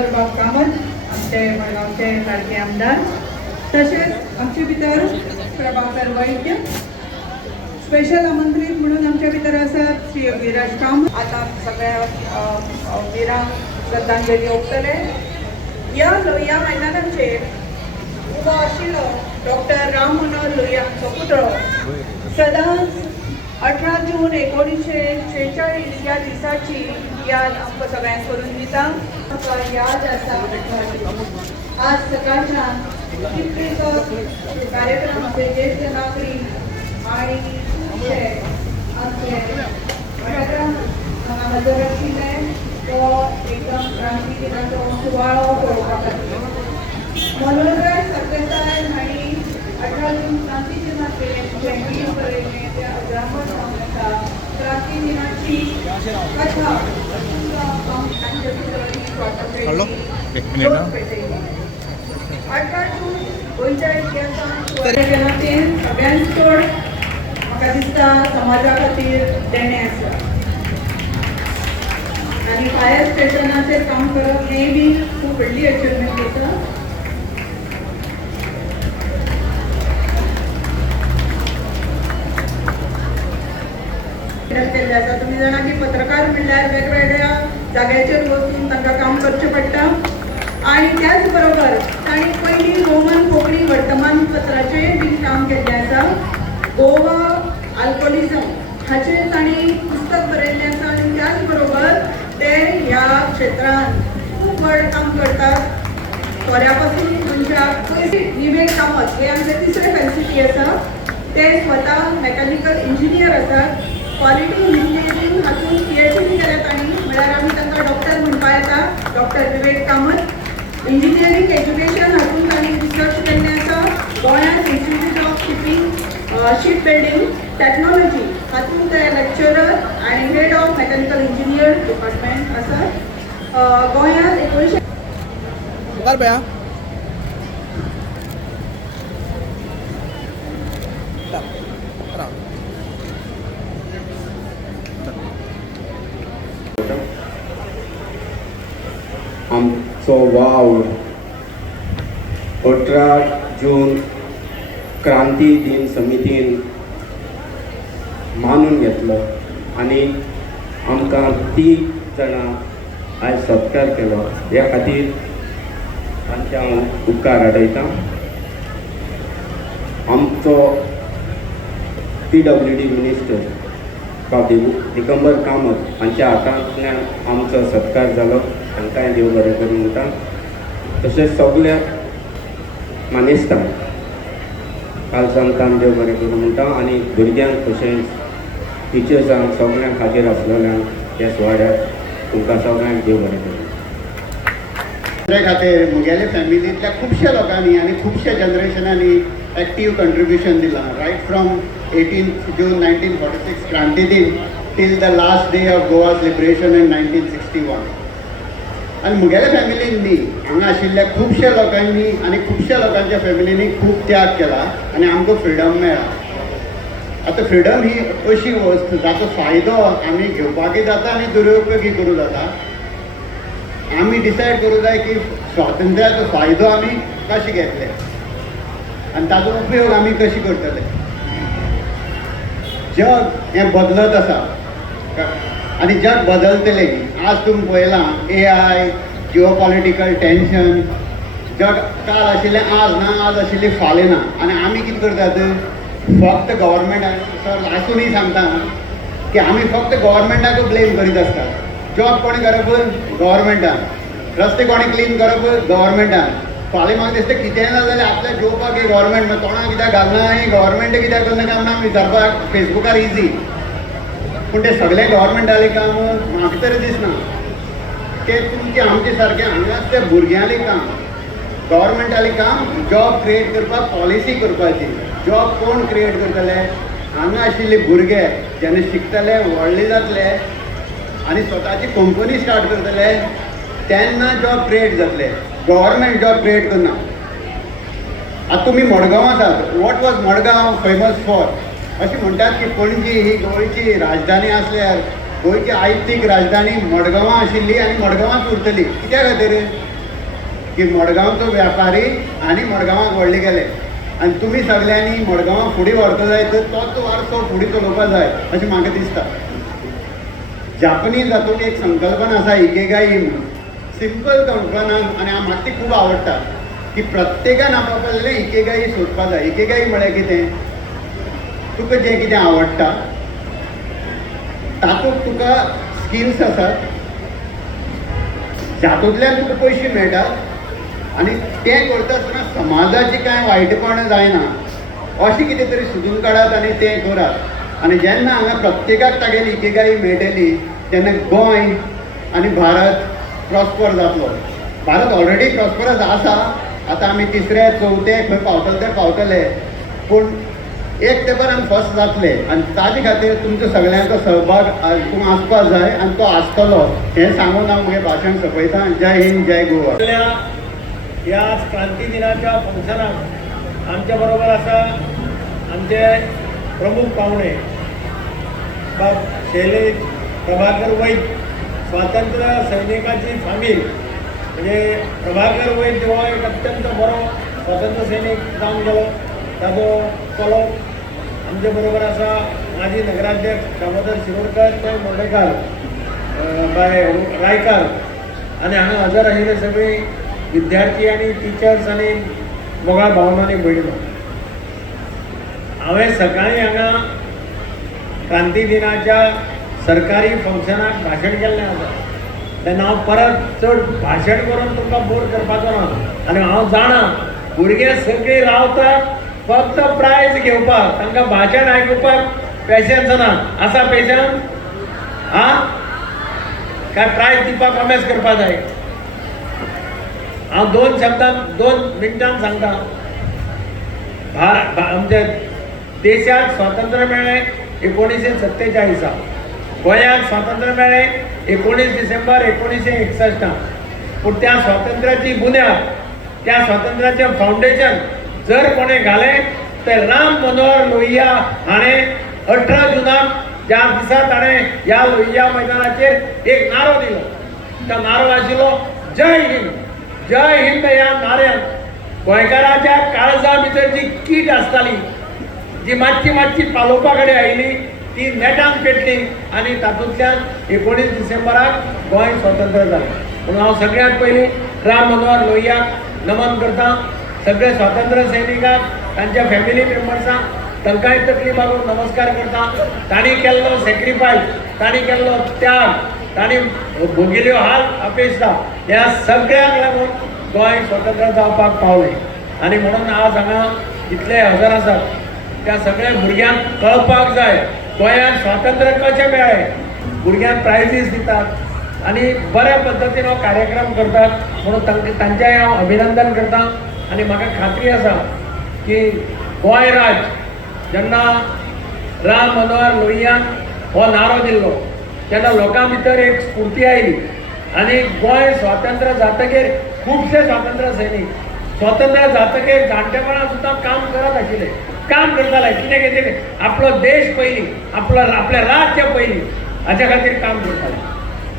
दिगंबरबाब कामत आमचे मडगावचे लाडके आमदार, तसेच आमचे भितर प्रभाकर वैद्य, स्पेशल आमंत्रित म्हणून आमच्या भितर आसात श्री विराज कामत. आता सगळ्या वीरांक श्रद्धांजली ओंपतले. ह्या मैदानाचेर उबो आशिल्लो डॉक्टर राम मनोहर लोहियांचो पुतळो सदांच 18 जून 1946 ह्या दिसाची याद आमकां सगळ्यांक करून दिता. म्हाका याद आसा आज सकाळच्यान कितलेशो कार्यक्रम आमचे ज्येश्ठ नागरीक आणि खुबशे आमचे कार्यक्रम हांगा हजर आशिल्ले. तो एकदम क्रांती दिनाचो सुवाळो पळोवपा खातीर मनोहरराय सरदेसाय हांणी 18 जून क्रांती दिनाचेर जयंती बरयलें. तें अजरामर जावन आसा. क्रांती दिनाची कथा तांचे भितर स्वातंत्र्याची 18 जून गोंयच्या इतिहासांत सगळ्यांत चड म्हाका दिसता समाजा खातीर देणें आसा. आणि फायर स्टेशनाचेर काम करप हें बी खूब व्हडली अचिवमेंट आसा. केल्ले आसा. तुमी जाणा की पत्रकार म्हणल्यार वेगवेगळ्या जाग्याचेर वचून तांकां काम करचें पडटा. आणि त्याच बरोबर तांणी पयलीं गोवन कोंकणी वर्तमानपत्राचें बी काम केल्लें आसा. गोवा अल्कोहोलिझम हाचेर तांणी पुस्तक बरयल्लें आसा. आनी त्याच बरोबर ते ह्या क्षेत्रांत खूब व्हड काम करतात. थोड्या पासून मनशाक विवेक कामत हे आमचे तिसरे फेसिलिटी आसा. ते स्वता मेकॅनिकल इंजिनियर आसात. क्वालिटी इंजिनियरींग हातून PhD केल्या तांणी, म्हळ्यार आमी तांकां डॉक्टर म्हणपा येता. डॉक्टर विवेक कामत. इंजिनियरींग एज्युकेशन हातून तांणी रिसर्च केल्लें आसा. गोंयांत institute of ship building technology हातून ते लेक्चरर आणि head of mechanical engineer department आसात. गोंयांत 1900 आमचो वाव 18 जून क्रांती दिन समितीन मानून घेतलो आणि आमकां 30 जाणां आयज सत्कार केलो. ह्या खातीर तांचे हांव उपकार आठयतां. आमचो PWD मिनिस्टर दिगंबर कामत हांच्या हातांतल्यान आमचो सत्कार जालो. तांकांय देव बरें करूं म्हणटा. तशेंच सगल्या मानेस्तांक कालचांतान देव बरें करूं म्हणटा. आनी भुरग्यांक तशेंच टिचर्सांक सगळ्यांक हाजीर आसलेल्यांक ह्या सुवाळ्याक तुमकां सगळ्यांक देव बरें करूं. त्या खातीर मुगेले फॅमिलींतल्या खुबश्या लोकांनी आनी खुबश्या जनरेशनांनी एक्टीव कंट्रिब्युशन दिलां. Right from 18 June 1946 Kranti Din till the last day of Goa's liberation in 1961. आनी मुगेल्या फॅमिलीन न्ही हांगा आशिल्ल्या खुबश्या लोकांनी आनी खुबश्या लोकांच्या फॅमिलींनी खूब त्याग केला आनी आमकां फ्रिडम मेळ्ळा. आतां फ्रिडम ही अशी वस्त जाचो फायदो आमी घेवपाकय जाता आनी दुरुपयोगी करूं जाता. आमी डिसायड करूं जाय की स्वातंत्र्याचो फायदो आमी कशें घेतले आनी ताचो उपयोग आमी कशी करतले. जग हें बदलत आसा आनी जग बदलतलें. आज तुमी पळयलां AI, जिओ पॉलिटिकल टेन्शन. जग काल आशिल्लें आज ना, आज आशिल्लें फाल्यां ना. आनी आमी कितें करतात फक्त गव्हर्मेंटाक आसूनय सांगता की आमी फक्त गव्हर्मेंटाकूच ब्लेम करीत आसतात. जॉब कोणी करप गव्हर्मेंटान, रस्ते कोणी क्लीन करप गव्हर्मेंटान. फाल्यां म्हाका दिसता कितेंय ना जाल्यार आपल्याक जेवपाक गव्हर्मेंट तोंडाक कित्याक घालना आनी गव्हर्मेंट कित्याक करना काय म्हणून विचारपाक फेसबुकार इजी. पूण ते सगळें गव्हर्मेंटालें काम म्हाका तरी दिसना. ते तुमचे आमचे सारकें हांगाच त्या भुरग्यांलें काम. गव्हर्मेंटालें काम जॉब क्रिएट करपाक, पॉलिसी करपाची. जॉब कोण क्रिएट करतले? हांगा आशिल्ले भुरगे जेन्ना शिकतले, व्हडले जातले आनी स्वताची कंपनी स्टार्ट करतले तेन्ना जॉब क्रिएट जातले. गव्हर्मेंट जॉब क्रिएट करना. आतां तुमी मडगांव आसात. What was Madgaon famous for? अशें म्हणटात की पणजी ही गोंयची राजधानी आसल्यार गोंयची आर्थिक राजधानी मडगांवां आशिल्ली आनी मडगांवांच उरतली. कित्या खातीर? की मडगांवचो व्यापारी आनी मडगांवाक व्हडले गेले आनी तुमी सगळ्यांनी मडगांवाक फुडें व्हरता जाय तर तोच वारसो फुडें चलोवपा जाय अशें म्हाका दिसता. जापनीज हातूंत एक संकल्पना आसा इकेगाई म्हणून, सिंपल कल्पना आनी म्हाका ती खूब आवडटा की प्रत्येकान आपआपलें इकेगाई सोदपा जाय. इकेगाई म्हळ्यार कितें, तुका जें कितें आवडटा तातूंत तुका स्किल्स आसात, जातूंतल्यान तुका पयशे मेळटात आनी तें करता आसतना समाजाची कांय वायटपण जायना अशें कितें तरी सोदून काडात आनी तें करात. आनी जेन्ना हांगा प्रत्येकाक तागेली इकेगाई मेळटली तेन्ना गोंय आनी भारत प्रॉस्पर जातलो. भारत ऑलरेडी प्रॉस्परस आसा, आतां आमी तिसरे चवथे खंय पावतले ते पावतले, पूण एक तेंपार फर्स्ट जातले आनी ताजे खातीर तुमचो सगळ्यांचो सहभाग हातूंत आसपाक जाय आनी तो आसतलो हें सांगून हांव म्हजें भाशण सोंपयतां. जय हिंद, जय गोवा. ह्या क्रांती दिनाच्या फंक्शनाक आमच्या बरोबर आसा आमचे प्रमुख पाहुणे बाब शैलेश प्रभाकर वैद, स्वातंत्र्य सैनिकाची फामील. म्हणजे प्रभाकर वैद हो एक अत्यंत बरो स्वातंत्र्य सैनीक जावन गेलो, ताजो चलो आमचे बरोबर आसा माजी नगराध्यक्ष दामोदर शिरोडकर, ते मोर्डेकार बाय रायकार आनी हांगा हजर आशिल्ले सगळी विद्यार्थी आनी टिचर्स आनी मोगाळ भावना आनी भयणीनो. हांवें सकाळीं हांगा क्रांती दिनाच्या सरकारी फंक्शनाक भाशण केल्लें आसा, तेन्ना हांव परत चड भाशण करून तुमकां बोर करपाचो ना. आनी हांव जाणा भुरगे सगळीं रावतात फक्त प्रायज घेवपाक, तांकां भाशण आयकुपाक पेशन्स ना. आसा पेशन्स? काय प्रायज दिवपाक अभ्यास करपा जाय? हांव 2 मिनटान सांगता. आमच्या देशाक स्वातंत्र्य मेळ्ळें 1947. गोंयाक स्वातंत्र्य मेळ्ळें 19 डिसेंबर 1961. पूण त्या स्वातंत्र्याची बुन्याद, त्या स्वातंत्र्याचें फावंडेशन जर कोणें घालें तर राम मनोहर लोहिया हाणें 18 जुनाक ज्या दिसा ताणें ह्या लोहिया मैदानाचेर एक नारो दिलो. तो नारो आशिल्लो जय हिंद. जय हिंद ह्या नाऱ्यान गोंयकाराच्या काळजा भितर जी कीट आसताली, जी मातशी पालोवपा कडेन आयिल्ली, ती नेटान पेटली आनी तातूंतल्यान 19 डिसेंबराक गोंय स्वतंत्र जालें. म्हणून हांव सगळ्यांत पयलीं राम मनोहर लोहियाक नमन करतां. सगळे स्वातंत्र्य सैनिकांक, तांच्या फॅमिली मेंबर्सांक तांकांय तकली मारून नमस्कार करता. तांणी केल्लो सॅक्रिफायस, तांणी केल्लो त्याग, तांणी भोगिल्ल्यो हाल अपेक्षा, ह्या सगळ्यांक लागून गोंय स्वतंत्र जावपाक पावलें. आनी म्हणून आज हांगा इतले हजर आसात त्या सगळ्या भुरग्यांक कळपाक जाय गोंयांत स्वातंत्र्य कशें मेळ्ळें. भुरग्यांक प्रायजीस दितात आनी बऱ्या पद्दतीन हो कार्यक्रम करतात, म्हणून तांचेंय हांव अभिनंदन करतां. आनी म्हाका खात्री आसा की गोंय राज जेन्ना राम मनोहर लोहियान हो नारो दिल्लो तेन्ना लोकां भितर एक स्फूर्ती आयली आनी गोंय स्वातंत्र्य जातकीर खुबशे स्वातंत्र्य सैनीक स्वातंत्र्य जातकीर जाणटेपणां सुद्दां काम करत आशिल्ले, काम करताले. कितें कितें आपलो देश पयलीं, आपलें राज्य पयलीं हाच्या खातीर काम करताले.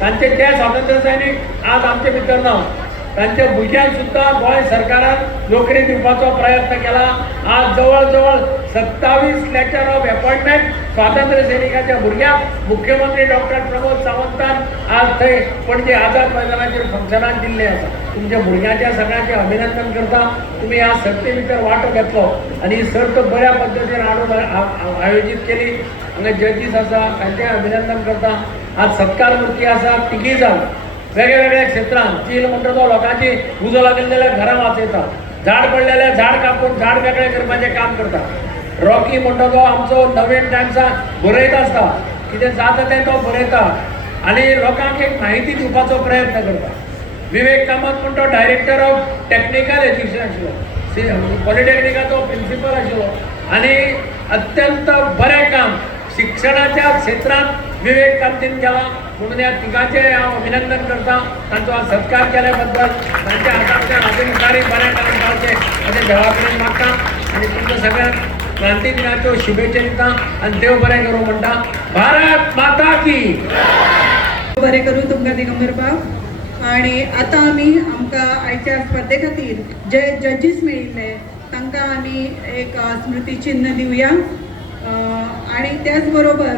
तांचे जे स्वातंत्र्य सैनीक आज आमचे भितर ना, तांच्या भुरग्यांक सुद्दां गोंय सरकारान नोकरी दिवपाचो प्रयत्न केला. आज जवळ जवळ 27 लेटर ऑफ अपॉइंटमेंट स्वातंत्र्य सैनिकाच्या भुरग्यांक मुख्यमंत्री डॉक्टर प्रमोद सावंतान आज थंय पणजे आझाद मैदानाचेर फंक्शनाक दिल्ले आसा. तुमच्या भुरग्यांच्या सगळ्यांचें अभिनंदन करता. तुमी ह्या सर्ती भितर वांटो घेतलो आनी ही सर्त बऱ्या पद्दतीन आयोजीत केली. हांगा जजीस आसा तांचें अभिनंदन करता. आज सत्कार मूर्ती आसा तिगी जाण वेगवेगळ्या क्षेत्रांत. चील म्हणटा तो लोकांची उजो लागली जाल्यार घरां वाचयता, झाड पडलेले झाड कापून झाड वेगळे करपाचें काम करता. रॉकी म्हणटा तो आमचो नवीन टायम्साक बरयत आसता, कितें जाता तें तो बरयता आनी लोकांक एक म्हायती दिवपाचो प्रयत्न करता. विवेक कामत म्हणटा तो डायरेक्टर ऑफ टॅक्निकल एज्युकेशन आशिल्लो, पॉलिटेक्निकाचो प्रिंसिपल आशिल्लो आनी अत्यंत बरें काम शिक्षणाच्या क्षेत्रांत विवेक कामतीन केला. म्हणून ह्या तिगांचें हांव अभिनंदन करता. तांचो आज सत्कार केल्या बद्दल तांच्या हातांतल्यान आजून मुखारय बरें काम जावचें अशें देवा कडेन मागता आनी तुमच्या सगळ्यांक क्रांती दिनाच्यो शुभेच्छा दिता आनी देव बरें करूं म्हणटा. भारत माता की बरें करूं तुमकां दिगंबर बाब. आणि आता आमी आमकां आयच्या स्पर्धे खातीर जे जजीस मेळिल्ले तांकां आमी एक स्मृती चिन्ह दिवया आणि त्याच बरोबर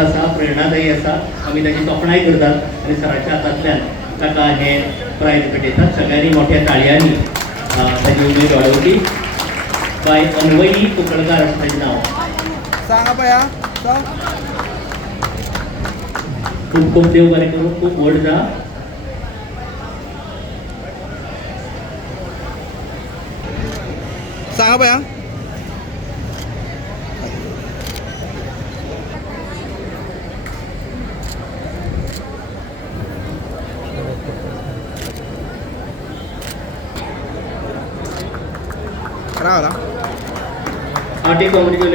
आसा प्रेरणादायी आसा आमी ताची तोखणाय करतात आनी सराच्या हातांतल्यान ताका हे प्रायज भेटयतात. सगळ्यांनी मोठ्या ताळयांनी ताची उमेद वाडोवची. बाय अन्वयी कुंकळकार अशें ताचें नांव. सांगा पया खूब खूब देव बरें करूं. खूब व्हड जा. सांगा पया राव हार्टी कॉंग्रेच्युलेशन.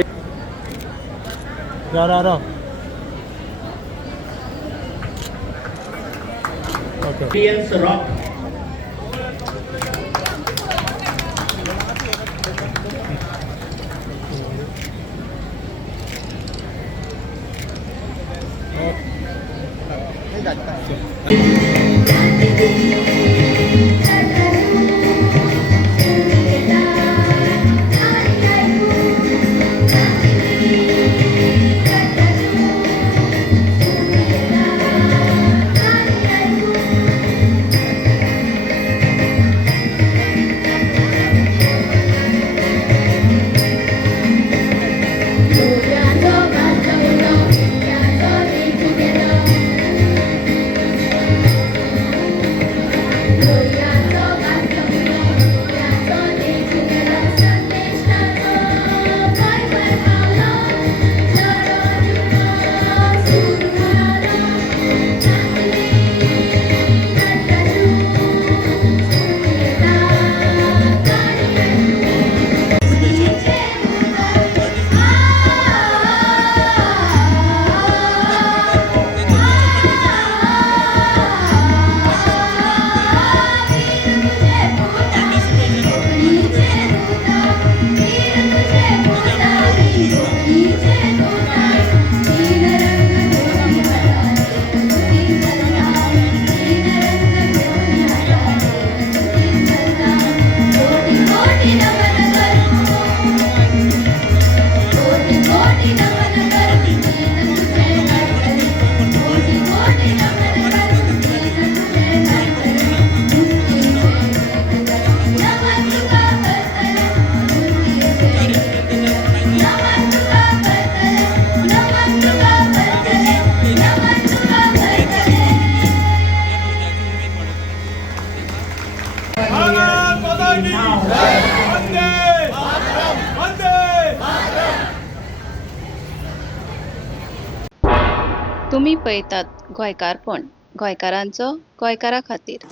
Experience rock. तुम्ही पळयतात गोंयकारपण, गोंयकारांचो गोंयकारा खातीर.